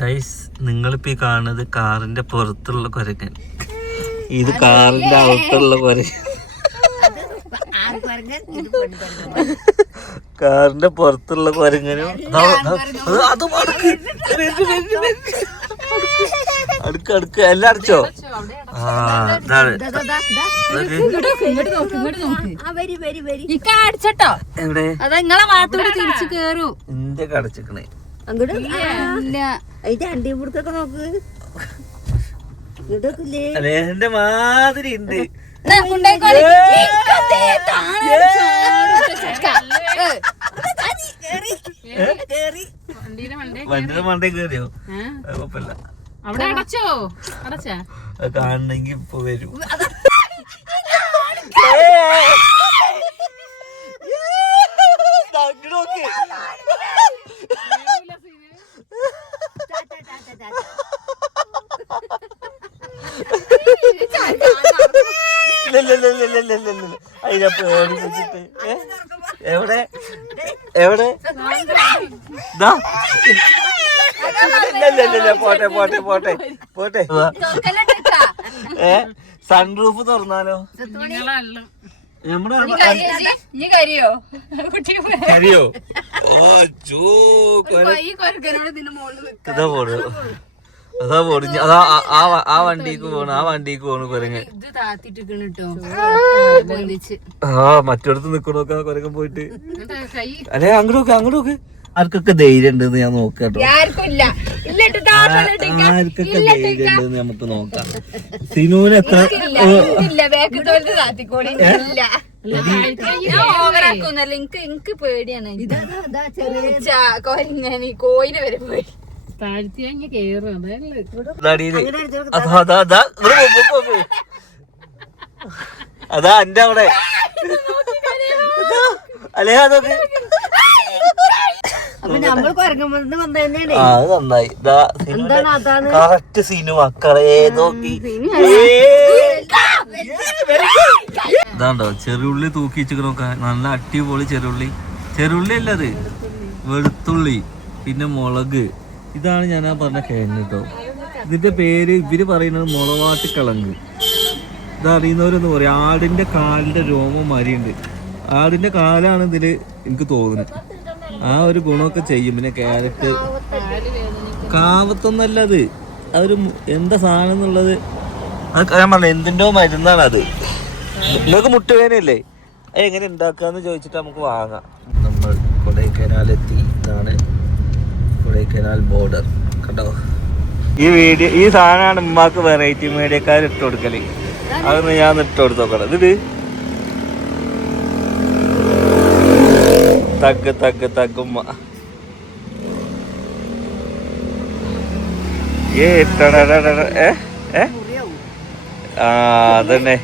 Guys, നിങ്ങളിപ്പോ ഈ കാണുന്നത് കാറിന്റെ പുറത്തുള്ള കുരങ്ങൻ, ഇത് കാറിന്റെ അകത്തുള്ള കുരങ്ങൻ. കാറിന്റെ പുറത്തുള്ള കുരങ്ങനും അടുക്ക് അടുക്ക് എല്ലാം അടിച്ചോ? എവിടെ ഇന്ത്യ കടച്ചിക്കണേ അലേഹന്റെ മാതിരി ഉണ്ട്. വണ്ടിയുടെ മണ്ടേ കേറിയോ? കുഴപ്പമില്ല, കാണണെങ്കി ഇപ്പൊ വരൂ. അതിനെ പേടിച്ചിട്ട് എവിടെ എവിടെ പോട്ടെ പോട്ടെ പോട്ടെ പോട്ടെ. സൺറൂഫ് തുറന്നാലോ? കരിയോ? ഇതാ പോണു, അതാ പോണു. അതാ ആ വണ്ടിക്ക് പോണു, ആ വണ്ടിക്ക് പോണു കുരങ്ങ്. മറ്റടുത്ത് നിക്കണോക്ക കുരങ്ങൻ പോയിട്ട്. അല്ലെ അങ്ങോട്ട് അങ്ങോട്ട് ആർക്കൊക്കെ ധൈര്യം ഉണ്ടെന്ന് ഞാൻ നോക്കട്ടോ. ആർക്കൊക്കെ ധൈര്യം ഉണ്ടെന്ന് നമുക്ക് നോക്കാം. സിനുവിന് എത്ര എനിക്ക് പേടിയാണ്. കോയിന് വരെ പോയി അതാ എന്റെ അവിടെ. അല്ലേ അതൊക്കെ അത് നന്നായി. കറക്റ്റ് സീനു മക്കളെ നോക്കി. ഇതാണ്ടോ ചെറുള്ളി തൂക്കി വെച്ചിട്ട് നല്ല അടിപൊളി ചെറുള്ളി. ചെറുള്ളി അല്ലത്, വെളുത്തുള്ളി, പിന്നെ മുളക്. ഇതാണ് ഞാൻ പറഞ്ഞ കിഴങ്ങ് കേട്ടോ. ഇതിന്റെ പേര് ഇവര് പറയുന്നത് മുളവാട്ടിക്കിഴങ്ങ്. ഇതറിയുന്നവരൊന്ന് പറയും. ആടിന്റെ കാലിന്റെ രോമം മാരിയുണ്ട്. ആടിന്റെ കാലാണ് ഇതില് എനിക്ക് തോന്നുന്നത്. ആ ഒരു ഗുണമൊക്കെ ചെയ്യും. പിന്നെ ക്യാരറ്റ്, കാവത്തൊന്നല്ല അത്, അതൊരു എന്താ സാധനം എന്നുള്ളത് ഞാൻ പറഞ്ഞ എന്തിൻ്റെയോ മരുന്നാണ് അത്. നിങ്ങൾക്ക് മുട്ടുവേനയല്ലേ, അത് എങ്ങനെ ഉണ്ടാക്കാന്ന് ചോദിച്ചിട്ട് നമുക്ക് വാങ്ങാം. നമ്മൾ കൊടൈക്കനാലെത്തി. ഇതാണ് കൊടൈക്കനാൽ ബോർഡർ കേട്ടോ. ഈ സാധനമാണ് ഉമ്മാക്ക് വെറൈറ്റി മീഡിയക്കാർ ഇട്ട് കൊടുക്കല്. അതൊന്ന് ഞാൻ ഇട്ട് കൊടുത്ത് നോക്കണം. ഇത് തഗ് തഗ് തഗ്ഗുമ്മ. അതന്നെ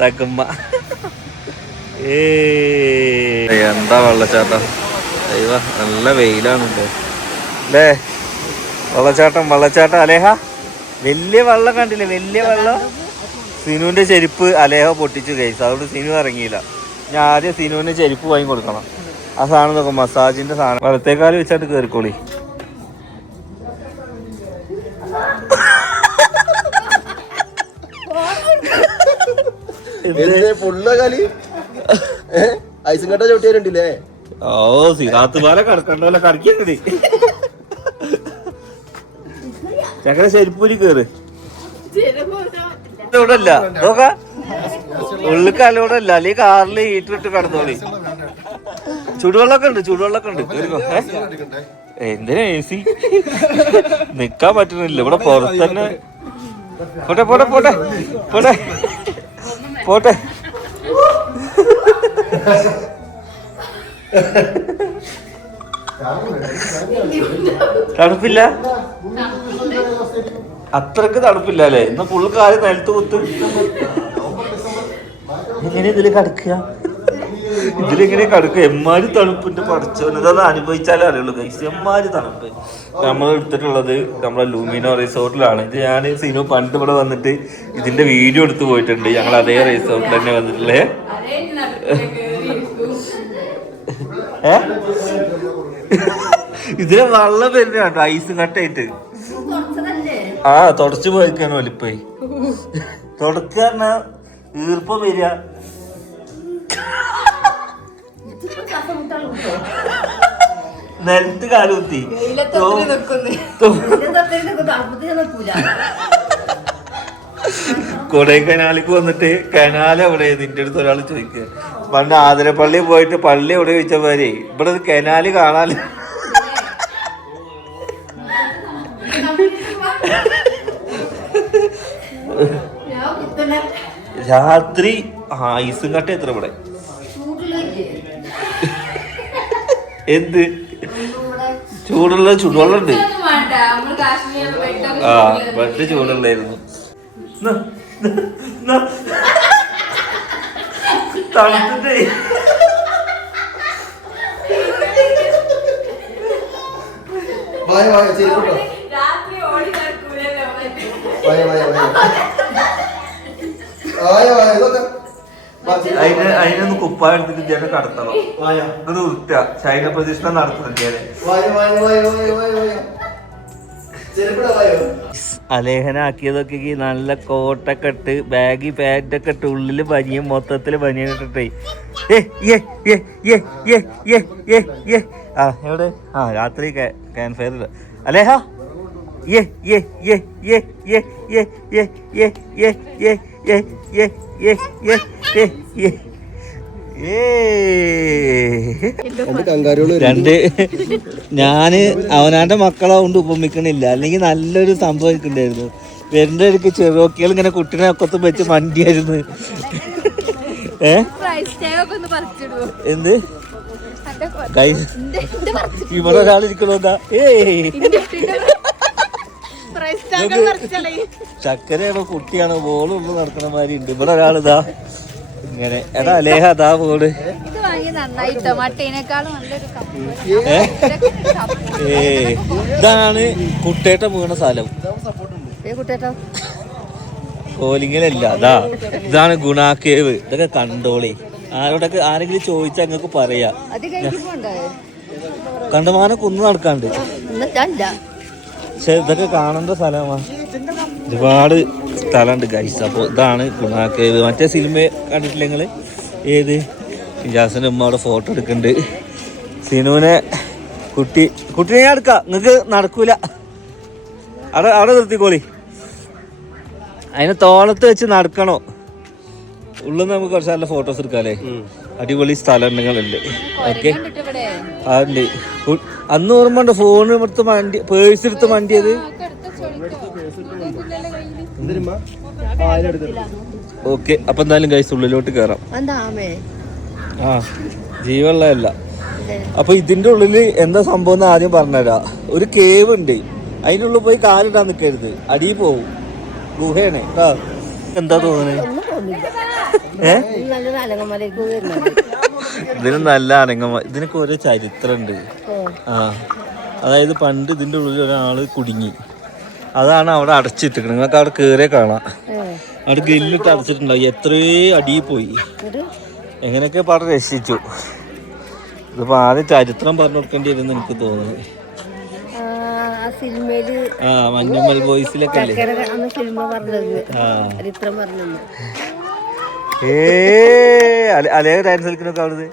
തഗ്ഗുമ്മ. എന്താ വെള്ളച്ചാട്ടം. അയ്യോ നല്ല വെയിലാണുണ്ടോ അല്ലേ? വെള്ളച്ചാട്ടം വെള്ളച്ചാട്ടം. അലേഹ വലിയ വെള്ളം കണ്ടില്ലേ? വലിയ വെള്ളം. സിനുവിന്റെ ചെരുപ്പ് അലേഹ പൊട്ടിച്ചു കഴിച്ചു. അതുകൊണ്ട് സിനു ഇറങ്ങിയില്ല. ഞാൻ ആദ്യം സിനുവിന്റെ ചെരുപ്പ് വാങ്ങി കൊടുക്കണം. ആ സാധനം നോക്കാം, മസാജിന്റെ സാധനം. വലത്തേക്കാല് വെച്ചാട്ട് കേറിക്കോളി. ഓ സിറാത്ത് പോലെ കടക്കണ്ടല്ലോ, കടക്കിയത് ചക്കര ചെരുപ്പൂരി കേറ്. ഇവിടെ അല്ല നോക്ക, ഉള്ളിൽ കാലോടെ അല്ല, അല്ലെങ്കിൽ കാറിൽ ഹീറ്ററിട്ട് കടന്നോളി. ചുടുവെള്ളമൊക്കെ ഉണ്ട്, ചുടുവെള്ളമൊക്കെ ഉണ്ട്. എന്തിനാ AC? നിക്കാൻ പറ്റുന്നില്ല ഇവിടെ പുറത്തന്നെ. പോട്ടെ പോട്ടെ പോട്ടെ പോട്ടെ പോട്ടെ. തണുപ്പില്ല, അത്രക്ക് തണുപ്പില്ല അല്ലേ? എന്നാ ഫുള്ള് കാല് നിലത്ത് കുത്ത്. എങ്ങനെ ഇതില് കടക്കുക? ഇതിലെങ്ങനെ കടക്കുക? എമ്മാര് തണുപ്പിന്റെ പഠിച്ചോന്ന് ഇതൊന്ന് അനുഭവിച്ചാലേ അറിയുള്ളൂ ഗൈസ്. എമ്മാര് തണുപ്പ്. നമ്മൾ എടുത്തിട്ടുള്ളത് നമ്മളെ ലൂമിനോ റിസോർട്ടിലാണ്. ഇത് ഞാൻ സിനു പണ്ട് ഇവിടെ വന്നിട്ട് ഇതിന്റെ വീഡിയോ എടുത്ത് പോയിട്ടുണ്ട്. ഞങ്ങൾ അതേ റിസോർട്ടിൽ തന്നെ വന്നിട്ടുള്ളേ. ഇതിലെ വെള്ളം വരുന്നുണ്ടോ ഐസ് കട്ടായിട്ട്. ആ തുടച്ചു പോയിക്കാണ് വലിപ്പായി. തുടക്ക പറഞ്ഞാ ഈർപ്പം വരിക. നിലത്ത് കാലുകുത്തി കൊടൈക്കനാലിക്ക് വന്നിട്ട് കനാല് എവിടെ നിന്റെ അടുത്ത് ഒരാൾ ചോദിക്കുക. പണ്ട് ആതിരപ്പള്ളി പോയിട്ട് പള്ളി എവിടെ ചോദിച്ച പോരെ ഇവിടെ കനാല് കാണാല്. രാത്രി ഐസും കട്ട എത്ര ഇവിടെ എന്ത് ചൂടുള്ള ചൂടുവെള്ളം ഉണ്ട്. ആ പണ്ട് ചൂടുള്ളായിരുന്നു. തണുത്തിട്ടേ അതിനൊന്ന് കുപ്പായ എടുത്തിട്ട് ജന കടത്തണം. ഇത് വൃത്ത ശൈന പ്രതിഷ്ഠ നടത്തണം. അലേഹനാക്കിയതൊക്കെ നല്ല കോട്ടൊക്കെ ഇട്ട് ബാഗി പാൻറ്റൊക്കെ ഇട്ട് ഉള്ളില് പനിയും മൊത്തത്തില് പനിയിട്ടിട്ടേ ആ എവിടെ ആ രാത്രി ക്യാൻ ഫയർ അലേഹ രണ്ട് ഞാന് അവനാന്റെ മക്കളാവുകൊണ്ട് ഉപമിക്കണില്ല, അല്ലെങ്കിൽ നല്ലൊരു സംഭവം ഉണ്ടായിരുന്നു. വരുന്ന ഇടയ്ക്ക് ചെറുക്കികൾ ഇങ്ങനെ കുട്ടീനെ ഒക്കത്ത് വെച്ച് മണ്ടിയായിരുന്നു. എന്ത് ഇവിടെ ഒരാളിരിക്കണോന്നാ ചക്കരയാണോ കുട്ടിയാണോ ബോളുള്ള നടക്കണ മാതിരി ഉണ്ട്. ഇവിടെ ഒരാളിതാ ഇങ്ങനെ എടാ ലേഹ അതാ ബോള്. ഇതാണ് കുട്ടേട്ട വീണ സ്ഥലം. കോലിങ്ങലല്ല, അതാ ഇതാണ് ഗുണാക്കേവ്. ഇതൊക്കെ കണ്ടോളി. ആരോടൊക്കെ ആരെങ്കിലും ചോദിച്ചാൽ നിങ്ങൾക്ക് പറയാ. കണ്ടമാനം കുന്ന് നടക്കാണ്ട്, പക്ഷെ ഇതൊക്കെ കാണേണ്ട സ്ഥലമാണ്. ഒരുപാട് സ്ഥലമുണ്ട് ഗൈസ്. അപ്പോൾ ഇതാണ് ഗുണാക്കേവ്. മറ്റേ സിനിമ കണ്ടിട്ടില്ല നിങ്ങൾ? ഏത് ജാസിൻ്റെ ഉമ്മ അവിടെ ഫോട്ടോ എടുക്കുന്നുണ്ട്. സിനുവിനെ കുട്ടീനെ ഞാൻ എടുക്കാം, നിങ്ങൾക്ക് നടക്കൂല. അവിടെ നിർത്തിക്കോളി. അതിനെ തോളത്ത് വെച്ച് നടക്കണോ? ഉള്ളിൽ നമുക്ക് കുറച്ച് നല്ല ഫോട്ടോസ് എടുക്കാല്ലേ. അടിപൊളി സ്ഥലങ്ങളുണ്ട്. ഓക്കെ അതുണ്ട്. അന്ന് ഓർമ്മ ഉണ്ട് ഫോൺ എടുത്ത് വണ്ടി, പേഴ്സ് എടുത്ത് വണ്ടിയത്. ഓക്കെ അപ്പൊ എന്തായാലും ഗൈസ് ഉള്ളിലോട്ട് കയറാം. ആ ജീവനുള്ളതല്ല. അപ്പൊ ഇതിന്റെ ഉള്ളില് എന്താ സംഭവം എന്ന് ആദ്യം പറഞ്ഞുതരാം. ഒരു കേവ് ഉണ്ട്, അതിനുള്ളിൽ പോയി കാലിടാൻ നിൽക്കരുത്, അടിയിൽ പോവും. ഗുഹയാണ് കേട്ടോ. എന്താ തോന്നുന്നത്? ഇതിന് നല്ല അനങ്ങമ. ഇതിനൊക്കെ ഓരോ ചരിത്രമുണ്ട്. ആ അതായത് പണ്ട് ഇതിന്റെ ഉള്ളിൽ ഒരാള് കുടുങ്ങി, അതാണ് അവിടെ അടച്ചിട്ടിരിക്കുന്നത്. നിങ്ങൾക്ക് അവിടെ കയറിയ കാണാം. അവിടെ ഗ്രില്ലിട്ട് അടച്ചിട്ടുണ്ടാവും. എത്രയോ അടിയിൽ പോയി. എങ്ങനെയൊക്കെ പാടെ രക്ഷിച്ചു. ഇതിപ്പോ ആദ്യം ചരിത്രം പറഞ്ഞു കൊടുക്കേണ്ടി വരുമെന്ന് എനിക്ക് തോന്നുന്നു. ആ മഞ്ഞുമൽ ബോയ്സിലൊക്കെ അല്ലേ അലേ ഡാൻസ് കളിക്കണൊക്കെ അവിടുന്ന്.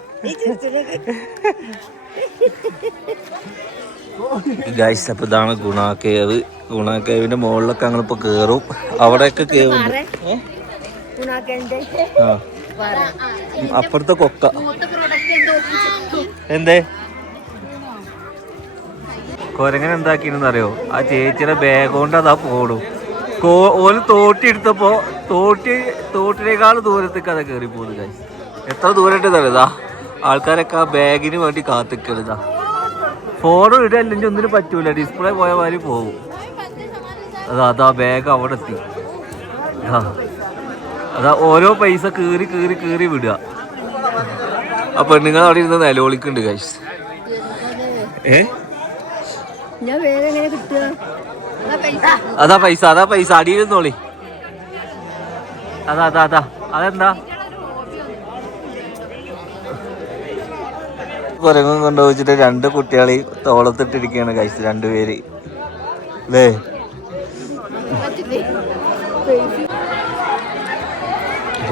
ഗൈസ് അപ്പൊ ഇതാണ് ഗുണാക്കേവ്. ഗുണാക്കേവിന്റെ മുകളിലൊക്കെ ഞങ്ങളിപ്പോ കേറും. അവിടെയൊക്കെ കേവ് ഉണ്ട്. അപ്പുറത്തെ കൊക്ക എന്തേ കൊരങ്ങനെ എന്താക്കിന്ന് അറിയോ? ആ ചേച്ചിയുടെ ബാഗ് കൊണ്ട് അതാ പോടും. ഓല് തോട്ടി എടുത്തപ്പോ തോട്ടിനേക്കാൾ ദൂരത്തേക്ക് അതാ കയറി പോകുന്നു. ഗൈസ് എത്ര ദൂരമായിട്ട് തരുതാ. ആൾക്കാരൊക്കെ ആ ബാഗിന് വേണ്ടി കാത്തിക്കരുതാ. ഫോൺ ഇടുക, അല്ലെങ്കിൽ ഒന്നിനും പറ്റൂല. ഡിസ്പ്ലേ പോയ മാതിരി പോകും. അതാ ബാഗ് അവിടെ എത്തി. അതാ ഓരോ പൈസ കീറി കീറി കീറി വിടുക. ആ പെണ്ണുങ്ങൾ അവിടെ ഇരുന്ന് നിലവിളിക്കുന്നുണ്ട് ഗൈസ്. അതാ പൈസ അടിയിരുന്നോളി. അതെന്താ കുരങ്ങും കൊണ്ടുപോയിച്ചിട്ട് 2 കുട്ടികളെ തോളത്തിട്ടിരിക്കുകയാണ് കഴിച്ചത്, 2 പേര് അല്ലേ.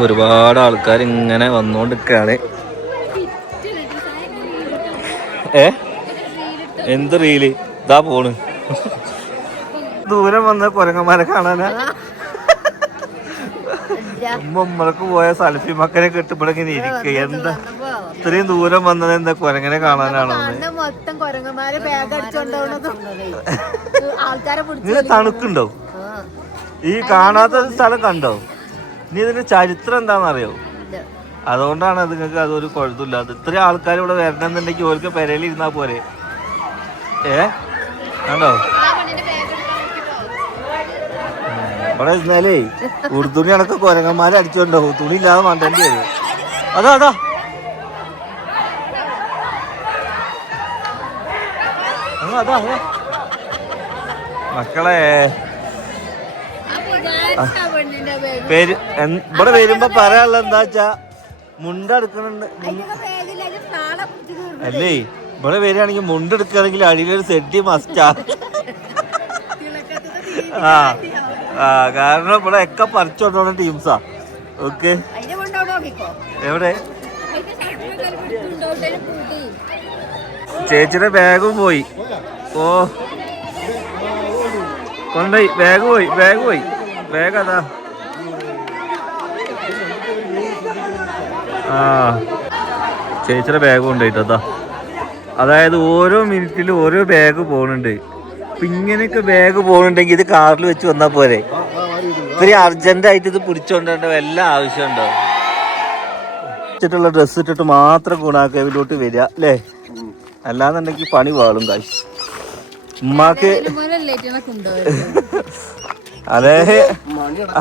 ഒരുപാട് ആൾക്കാർ ഇങ്ങനെ വന്നോണ്ടിരിക്കാണ്. എന്ത് റീല് ഇതാ പോണ്. ദൂരം വന്ന കുരങ്ങന്മാരെ കാണാനാ. ഉമ്മക്ക് പോയ സൽഫി മക്കനെ കെട്ടിപ്പിടങ്ങനെ ഇരിക്കുക. എന്താ ഇത്രയും ദൂരം വന്നത് എന്താ കുരങ്ങനെ കാണാനാണോ? ഇതിന് തണുക്കുണ്ടോ? ഈ കാണാത്ത സ്ഥലം കണ്ടോ? ഇനി ഇതിന്റെ ചരിത്രം എന്താണെന്നറിയോ? അതുകൊണ്ടാണ് നിങ്ങൾക്ക് അതൊരു കുഴപ്പമില്ലാതെ. ഇത്രയും ആൾക്കാർ ഇവിടെ വരണമെന്നുണ്ടെങ്കിൽ ഓർക്ക് പെരയിൽ ഇരുന്നാ പോരെ. കണ്ടോ ഇവിടെ ഇരുന്നാലേ ഉടുത്തുണി അടക്ക കുരങ്ങന്മാരെ അടിച്ചോണ്ടാവും. തുണി ഇല്ലാതെ മണ്ടേണ്ടി വരും. അതാ അതാ അതാ മക്കളെ ഇവിടെ വരുമ്പോ പറയാനുള്ള എന്താ വെച്ചാ മുണ്ടെടുക്കണുണ്ട്. അല്ലേ ഇവിടെ വരികയാണെങ്കിൽ മുണ്ടെടുക്കുകയാണെങ്കിൽ അടിയിലൊരു സെറ്റി മസ്റ്റാ. കാരണം ഇവിടെ ഒക്കെ പറിച്ചോണ്ടോണ ടീംസാ. ഓക്കെ എവിടെ ചേച്ചിയുടെ ബാഗും പോയി. ഓ കൊണ്ടുപോയി, ബാഗ് പോയി. ബാഗ് അതാ. ചേച്ചിയുടെ ബാഗ് കൊണ്ടുപോയിട്ടാ. അതായത് ഓരോ മിനിറ്റിലും ഓരോ ബാഗ് പോകുന്നുണ്ട്. അപ്പൊ ഇങ്ങനെയൊക്കെ ബാഗ് പോകുന്നുണ്ടെങ്കിൽ ഇത് കാറിൽ വെച്ച് വന്നാൽ പോരെ. ഇത്രയും അർജന്റായിട്ട് ഇത് പിടിച്ചോണ്ടേണ്ട വല്ല ആവശ്യമുണ്ടോ? ഇട്ടിട്ടുള്ള ഡ്രസ്സ് ഇട്ടിട്ട് മാത്രം ഗുണാക്കേവിലോട്ട് വരിക അല്ലേ. അല്ലാന്നുണ്ടെങ്കിൽ പണി വാളും കാശ്. ഉമ്മാക്ക്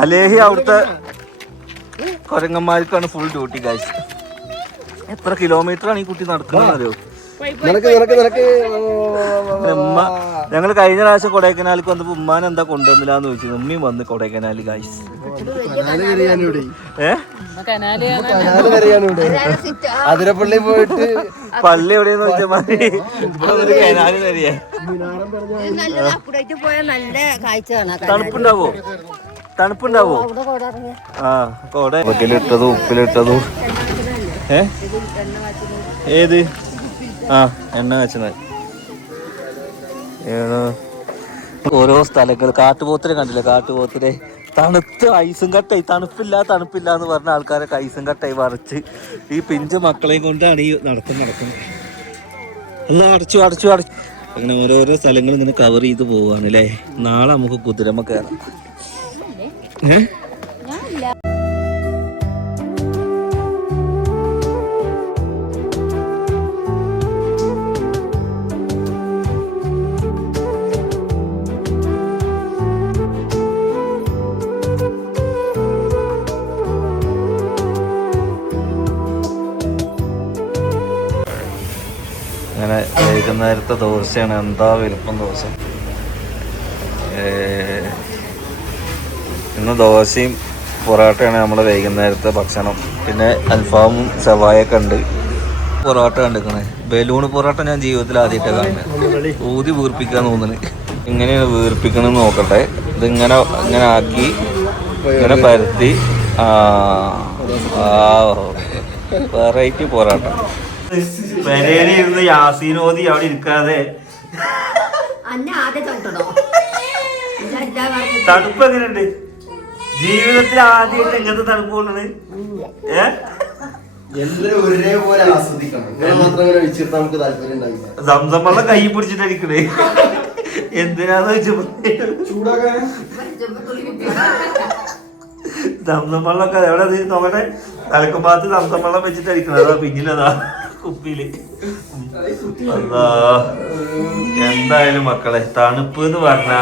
അലേഹി അവിടുത്തെ കൊരങ്ങന്മാർക്കാണ് ഫുൾ ഡ്യൂട്ടി കാശ്. എത്ര കിലോമീറ്റർ ആണ് ഈ കുട്ടി നടക്കുന്നത് അറിയോ? ഉമ്മ ഞങ്ങള് കഴിഞ്ഞ പ്രാവശ്യം കൊടൈക്കനാലിക്ക് വന്നപ്പോ ഉമ്മാൻ എന്താ കൊണ്ടുവന്നില്ലാന്ന് ചോദിച്ചു. ഉമ്മയും വന്ന് കൊടൈക്കനാല് കാശ്. അതിരപ്പള്ളി പോയിട്ട് പള്ളി എവിടെയെന്ന് ചോദിച്ചാൽ മതി. ഇവിടെ കനാല് തരിക. തണുപ്പുണ്ടാവോ? തണുപ്പുണ്ടാവോ? ആ കോട ഉപ്പിലിട്ടതും ഉപ്പിലിട്ടതും. ഏത്? ആ എണ്ണ കാച്ചുന്ന ഓരോ സ്ഥലങ്ങൾ. കാട്ടുപോത്തിനെ കണ്ടില്ല? കാട്ടുപോത്തിനെ തണുത്ത് ഐസും കട്ടായി. തണുപ്പില്ല എന്ന് പറഞ്ഞ ആൾക്കാരൊക്കെ ഐസും കട്ടായി വരച്ച് ഈ പിഞ്ച് മക്കളെയും കൊണ്ടാണ് ഈ നടക്കുന്നത്. എല്ലാം അടച്ചു അങ്ങനെ ഓരോരോ സ്ഥലങ്ങൾ ഇങ്ങനെ കവർ ചെയ്ത് പോവാണ് അല്ലേ. നാളെ നമുക്ക് കുതിരമ്മ കയറാം. അങ്ങനെ വൈകുന്നേരത്തെ ദോശയാണ്. എന്താ വലുപ്പം ദോശ. ഇന്ന് ദോശയും പൊറോട്ടയാണ് നമ്മുടെ വൈകുന്നേരത്തെ ഭക്ഷണം. പിന്നെ അൽഫാമും സവായൊക്കെ ഉണ്ട്. പൊറോട്ട കണ്ടിരിക്കണേ. ബലൂണ് പൊറോട്ട ഞാൻ ജീവിതത്തിൽ ആദ്യമായിട്ടാണ് കാണുന്നത്. ഊതി വീർപ്പിക്കാൻ തോന്നുന്നത്. ഇങ്ങനെയാണ് വീർപ്പിക്കണമെന്ന് നോക്കട്ടെ. ഇതിങ്ങനെ ഇങ്ങനെ ആക്കി ഇങ്ങനെ പരത്തി. വെറൈറ്റി പൊറോട്ട. പെരേല് ഇരുന്ന് യാസീനോദി അവിടെ ഇരിക്കാതെ. തണുപ്പ് എങ്ങനെയുണ്ട്? ജീവിതത്തിൽ ആദ്യമായിട്ട് എങ്ങനത്തെ തണുപ്പ് കൊള്ളത്? സംസം വെള്ളം കൈ പിടിച്ചിട്ടടിക്കണേ. എന്തിനാന്ന് വെച്ചപ്പോ സംസം വെള്ളമൊക്കെ എവിടെ നോക്കട്ടെ. തലക്കുമ്പാത്ത് സംസം വെള്ളം വെച്ചിട്ടടിക്കണം. അതാ പിന്നിലതാ കുപ്പിയില്. എന്തായാലും മക്കളെ തണുപ്പ് എന്ന് പറഞ്ഞാ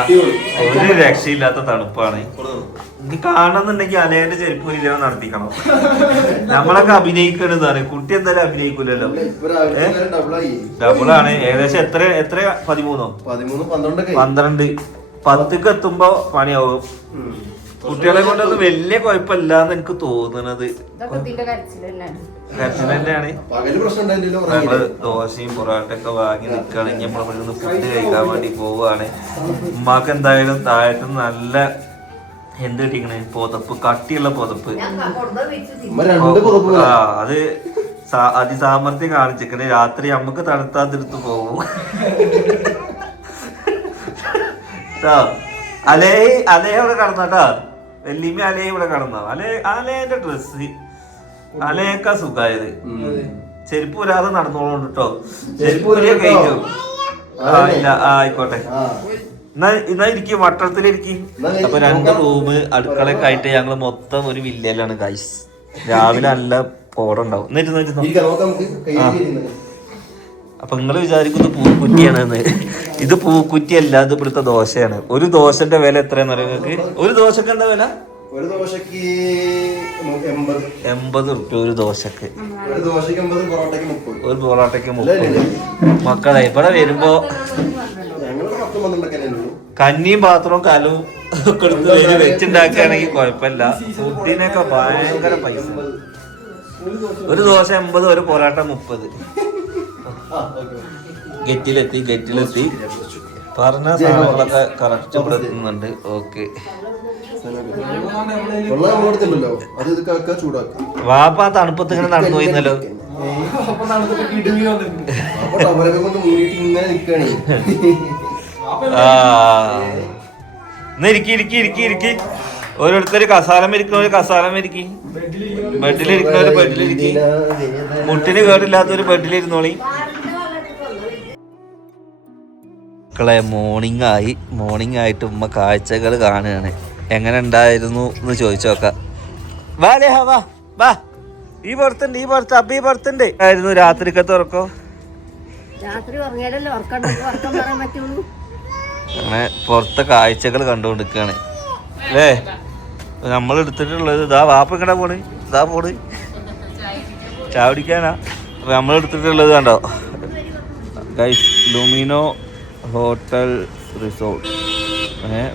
ഒരു രക്ഷയില്ലാത്ത തണുപ്പാണ്. ഇനി കാണണമെന്നുണ്ടെങ്കിൽ അലേന്റെ ചെരുപ്പ് ഇല്ലാതെ നടത്തിക്കണം. നമ്മളൊക്കെ അഭിനയിക്കണെന്നാണ്. കുട്ടി എന്തായാലും അഭിനയിക്കൂലല്ലോ. ഡബിളാണ്. ഏകദേശം എത്ര 13 12 10ക്ക് എത്തുമ്പോ പണിയാവും. കുട്ടികളെ കൊണ്ടൊന്നും വലിയ കുഴപ്പമില്ലാന്ന് എനിക്ക് തോന്നുന്നത്. കരച്ചിൽ തന്നെയാണ്. ഞങ്ങള് ദോശയും പൊറാട്ടൊക്കെ വാങ്ങി നിൽക്കുകയാണെങ്കിൽ നമ്മളിവിടുന്ന് ഫുഡ് കഴിക്കാൻ വേണ്ടി പോവുകയാണ്. ഉമ്മാക്ക് എന്തായാലും താഴത്ത് നല്ല എന്ത് കിട്ടിക്കണേ, പുതപ്പ്, കട്ടിയുള്ള പുതപ്പ്. അത് അതിസാമർത്ഥ്യം കാണിച്ചിക്കണേ. രാത്രി നമുക്ക് തണുത്താതിരുത്ത് പോകും. അലേ അവിടെ കടന്നോട്ടോ, വല്യമ്മ അലേ ഇവിടെ കടന്നോ. അലേന്റെ ഡ്രസ് അലേക്ക സുഖായത്. ചെരുപ്പ് വരാതെ നടന്നോളൂ കേട്ടോ. ചെരുപ്പ് വരിക കഴിഞ്ഞു. ഇല്ല ആയിക്കോട്ടെ. എന്നാ ഇരിക്കും, വട്ടത്തിലിരിക്കും. അപ്പൊ 2 റൂം അടുക്കളയൊക്കെ ആയിട്ട് ഞങ്ങള് മൊത്തം ഒരു വില്ലയിലാണ് ഗൈസ്. രാവിലെ നല്ല പോടുണ്ടാവും. അപ്പൊ നിങ്ങള് വിചാരിക്കുന്നത് പൂക്കുറ്റിയാണെന്ന്. ഇത് പൂക്കുറ്റിയല്ല, ഇത് ഇവിടുത്തെ ദോശയാണ്. ഒരു ദോശന്റെ വില എത്രയാന്ന് അറിയാം നിങ്ങൾക്ക്? ഒരു ദോശക്ക് എന്താ വില? ഒരു ദോശക്ക് 80 റുപ്യ ഒരു ദോശക്ക്. ഒരു പൊറോട്ടയ്ക്ക് 30. മക്കളെ ഇവിടെ വരുമ്പോ കഞ്ഞിയും പാത്രവും കലവും ഒക്കെ എടുത്ത് വെച്ചുണ്ടാക്കുകയാണെങ്കിൽ കുഴപ്പമില്ല. ഫുഡിനൊക്കെ ഭയങ്കര പൈസ. ഒരു ദോശ 80, ഒരു പൊറോട്ട 30. ഗെറ്റിലെത്തി പറഞ്ഞ സാധനങ്ങളൊക്കെ കറക്റ്റ് ഇവിടെ എത്തുന്നുണ്ട്. ഓക്കെ, വാപ്പ തണുപ്പത്ത് ഇങ്ങനെ നടന്നു പോയിരുന്നല്ലോ. ഇരിക്കി ഓരോരുത്തര് കസാലം ഇരിക്കുന്നവര് കസാലം ഇരിക്കി, ബെഡിലിരിക്കുന്നവര് ബെഡിലിരിക്കി, മുട്ടിന് കേടില്ലാത്തവര് ബെഡിലിരുന്നോളി. മക്കളെ മോർണിംഗ് ആയിട്ട് ഉമ്മ കാഴ്ചകൾ കാണുകയാണ്. എങ്ങനെ ഉണ്ടായിരുന്നു എന്ന് ചോദിച്ചു നോക്കാം. വാ ഈ പുറത്തുണ്ട് അബ്ബി പുറത്തുണ്ട്. ആയിരുന്നു രാത്രിക്കത്തെ ഉറക്കോ? അങ്ങനെ പുറത്തെ കാഴ്ചകൾ കണ്ടുകൊണ്ടിരിക്കുകയാണ് അല്ലേ നമ്മൾ എടുത്തിട്ടുള്ളത്. ഇതാ വാപ്പ ഇങ്ങടെ പോണ്, ഇതാ പോണ് ചാവടിക്കാനാ. അപ്പൊ നമ്മൾ എടുത്തിട്ടുള്ളത് കണ്ടോ ഗൈസ്, ലുമിനോ ഹോട്ടൽ റിസോർട്ട്.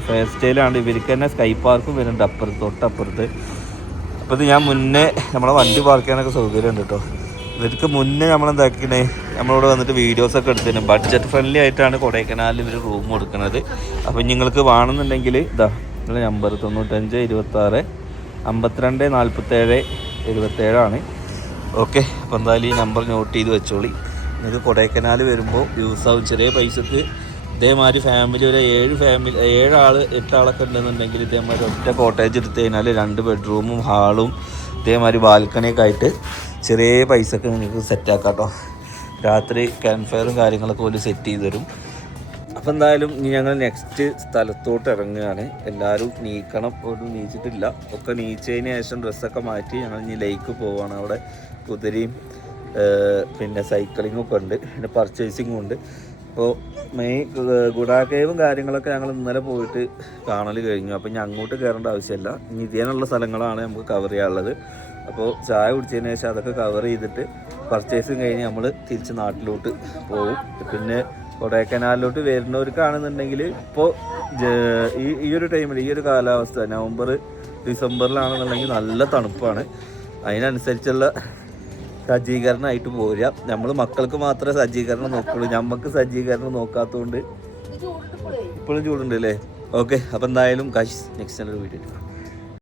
ഫെയർ സ്റ്റൈലാണ്. ഇവർക്ക് തന്നെ സ്കൈ പാർക്കും വരുന്നുണ്ട് തൊട്ടപ്പുറത്ത്. അപ്പോൾ ഇത് ഞാൻ മുന്നേ നമ്മളെ വണ്ടി പാർക്ക് ചെയ്യാനൊക്കെ സൗകര്യം ഉണ്ട് കേട്ടോ. ഇവർക്ക് മുന്നേ നമ്മളെന്താക്കണേ, നമ്മളിവിടെ വന്നിട്ട് വീഡിയോസൊക്കെ എടുത്തിരുന്നു. ബഡ്ജറ്റ് ഫ്രണ്ട്ലി ആയിട്ടാണ് കൊടൈക്കനാലിൽ ഇവർ റൂം കൊടുക്കുന്നത്. അപ്പം നിങ്ങൾക്ക് വേണമെന്നുണ്ടെങ്കിൽ ഇതാ നിങ്ങളുടെ നമ്പർ 95 26 52 47 77 ഓക്കെ. അപ്പോൾ എന്തായാലും ഈ നമ്പർ നോട്ട് ചെയ്ത് വെച്ചോളി. നിങ്ങൾക്ക് കൊടൈക്കനാൽ വരുമ്പോൾ യൂസ് ആവും. ചെറിയ പൈസക്ക് ഇതേമാതിരി ഫാമിലി ഒരു 7 ആൾ 8 ആളൊക്കെ ഉണ്ടെന്നുണ്ടെങ്കിൽ ഇതേമാതിരി ഒറ്റ കോട്ടേജ് എടുത്തു കഴിഞ്ഞാൽ 2 ബെഡ്റൂമും ഹാളും ഇതേമാതിരി ബാൽക്കണിയൊക്കെ ആയിട്ട് ചെറിയ പൈസക്ക് നിങ്ങൾക്ക് സെറ്റാക്കാം കേട്ടോ. രാത്രി ക്യാമ്പ് ഫയറും കാര്യങ്ങളൊക്കെ പോലും സെറ്റ് ചെയ്ത് തരും. അപ്പോൾ എന്തായാലും ഇനി ഞങ്ങൾ നെക്സ്റ്റ് സ്ഥലത്തോട്ട് ഇറങ്ങുകയാണ്. എല്ലാവരും നീക്കണം. ഒന്നും നീച്ചിട്ടില്ല. ഒക്കെ നീച്ചതിന് ശേഷം ഡ്രസ്സൊക്കെ മാറ്റി ഞങ്ങൾ ഇനി ലേക്ക് പോവുകയാണ്. അവിടെ കുതിരയും പിന്നെ സൈക്ലിങ്ങും ഒക്കെ ഉണ്ട്, പിന്നെ പർച്ചേസിങ്ങും ഉണ്ട്. അപ്പോൾ ഗുഡാക്കേവും കാര്യങ്ങളൊക്കെ ഞങ്ങൾ ഇന്നലെ പോയിട്ട് കാണൽ കഴിഞ്ഞു. അപ്പോൾ ഇനി അങ്ങോട്ട് കയറേണ്ട ആവശ്യമില്ല. ഇനി ഇതിനുള്ള സ്ഥലങ്ങളാണ് നമുക്ക് കവർ ചെയ്യാനുള്ളത്. അപ്പോൾ ചായ കുടിച്ചതിന് ശേഷം അതൊക്കെ കവർ ചെയ്തിട്ട് പർച്ചേസിങ് കഴിഞ്ഞ് നമ്മൾ തിരിച്ച് നാട്ടിലോട്ട് പോകും. പിന്നെ കൊടൈക്കനാലിലോട്ട് വരുന്നവർക്കാണെന്നുണ്ടെങ്കിൽ ഇപ്പോൾ ഈ ഒരു ടൈമിൽ ഈ ഒരു കാലാവസ്ഥ നവംബർ ഡിസംബറിലാണെന്നുണ്ടെങ്കിൽ നല്ല തണുപ്പാണ്. അതിനനുസരിച്ചുള്ള സജ്ജീകരണമായിട്ട് പോരുക. നമ്മൾ മക്കൾക്ക് മാത്രമേ സജ്ജീകരണം നോക്കുള്ളൂ, നമുക്ക് സജ്ജീകരണം നോക്കാത്തതുകൊണ്ട് ഇപ്പോഴും ചൂടുണ്ട് അല്ലേ. ഓക്കെ, അപ്പോൾ എന്തായാലും ഗൈസ് നെക്സ്റ്റ് വീഡിയോ